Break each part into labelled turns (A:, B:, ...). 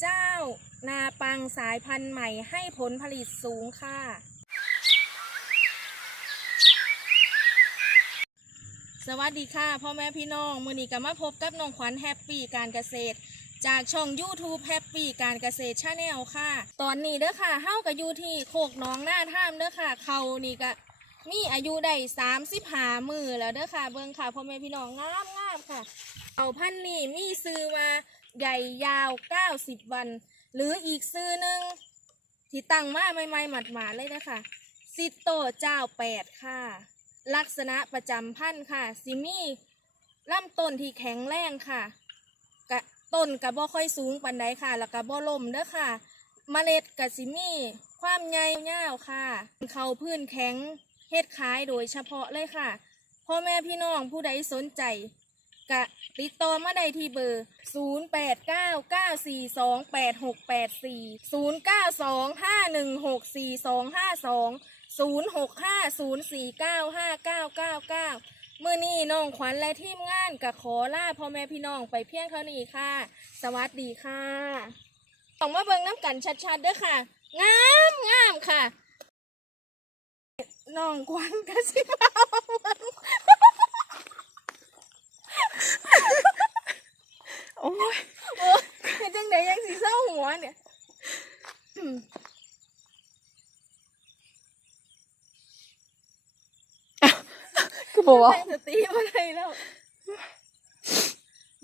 A: เจ้า นาปังสายพันธุ์ใหม่ให้ผลผลิตสูงค่ะ สวัสดีค่ะ พ่อแม่พี่น้อง มือนี้ก็มาพบกับน้องขวัญแฮปปี้การเกษตร จากช่อง YouTube แฮปปี้การเกษตรชาแนลค่ะ ตอนนี้เด้อค่ะเฮากับยูที่โคกหน้องหน้าท่ามเด้อค่ะเขานี่ก็มีอายุได้สามสิบหามือแล้วเด้อค่ะ เบิ่งค่ะพ่อแม่พี่น้องงามงามค่ะ เอาพันธุ์นี่มีซื้อว่า ใหญ่ยาว 90 วัน หรืออีกซื้อหนึ่งที่ตั้งมาใหม่ๆหมาดๆเลยนะคะซิโตเจ้าแปดค่ะ ลักษณะประจำพันธุ์ค่ะซิมี่ลำต้นที่แข็งแรงค่ะกะต้นกระบ่ค่อยสูงปันใดค่ะ แล้วกะบ่ล่มเด้อค่ะเมล็ดกะซิมี่ความใหญ่ยาวค่ะ เขาพื้นแข็งเฮ็ดขายโดยเฉพาะเลยค่ะพ่อแม่พี่น้องผู้ใดสนใจ กะติดต่อมาได้ที่เบอร์ 0 8 9 9 4 2 8 6 8 4 0 9 2 5 1 6 4 2 5 2 0 6 5 0 4 9 5 9 9 9 มื่อนี้น้องขวัญและทีมงานกะขอลาพ่อแม่พี่น้องไปเพียงเท่านี้ค่ะ สวัสดีค่ะต้องมาเบิ่งน้ำกันชัดๆเด้อค่ะ งามงามค่ะ น้องขวัญกระสิมาเอาเบิ่ง
B: โอ้ย
A: โอ้ยเป็นจังไดยังสีเศร้าหัวเนี่ย
B: คือบอกว่า
A: สติมาได้แล้ว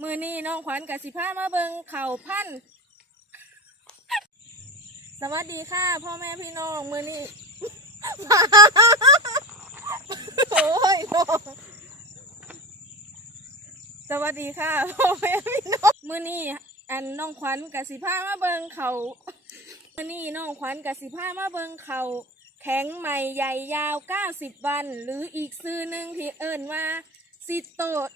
A: มือนี้น้องขวัญกับสิพามาเบิงเข่าพันธ์สวัสดีค่ะ พ่อแม่พี่น้อง มือนี้โอ้ยน้องสวัสดีค่ะพ่อแม่พี่น้อง อันน้องขวัญกับสิพามาเบิงเขามือนี้น้องขวัญกับสิพามาเบิงเขาแข็งใหม่ใหญ่ยาว 90 วัน หรืออีกซื้อหนึ่งที่เอิญว่าสิโตด